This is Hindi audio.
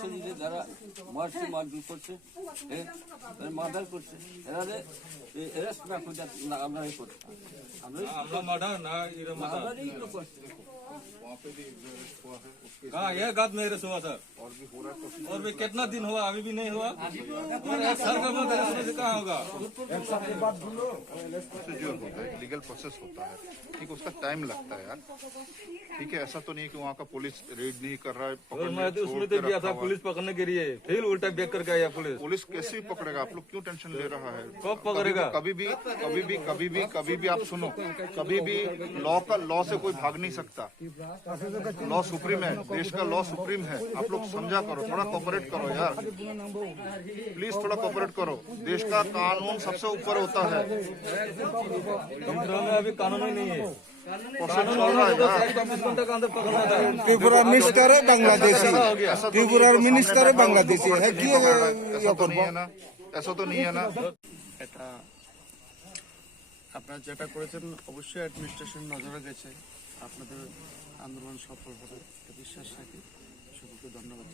শরীরে যারা মারছে মারধর করছে মার্ডার করছে এরা না করে আমরা করছি আমরা মার্ডার না এরা মার্ডারই তো করছে कहाँ ये गाद में रेस हुआ सर और भी कितना दिन हुआ अभी भी नहीं हुआ और एक साल का बाद उसमें से कहाँ होगा प्रोसीजर होता है लीगल प्रोसेस होता है ठीक उसका टाइम लगता है यार ठीक है ऐसा तो नहीं है कि वहाँ का पुलिस रेड नहीं कर रहा है और मैं तो उसमें तो गया था पुलिस पकड़ने के लिए फिर उल्टा बैक करके आया पुलिस पुलिस कैसे भी पकड़ेगा आप लोग क्यों टेंशन ले रहा है कब पकड़ेगा कभी भी आप सुनो कभी भी लॉ से कोई भाग नहीं सकता लॉ सुप्रीम है देश का लॉ सुप्रीम है आप लोग समझा करो थोड़ा कोऑपरेट करो यार प्लीज थोड़ा कोऑपरेट करो देश का कानून सबसे ऊपर होता है इंदिरा में अभी कानून ही नहीं है प्रोसेस चल रहा है यार त्रिपुरा मिनिस्टर है बांग्लादेशी त्रिपुरार मिनिस्टर है बांग्लादेशी है কি ऐसा तो नहीं है ना ऐसा तो नहीं है ना এটা আপনারা যেটা করেছেন অবশ্যই অ্যাডমিনিস্ট্রেশন নজরে গেছে আপনাদের আন্দোলন সফল হবে বিশ্বাস রাখি সকলকে ধন্যবাদ।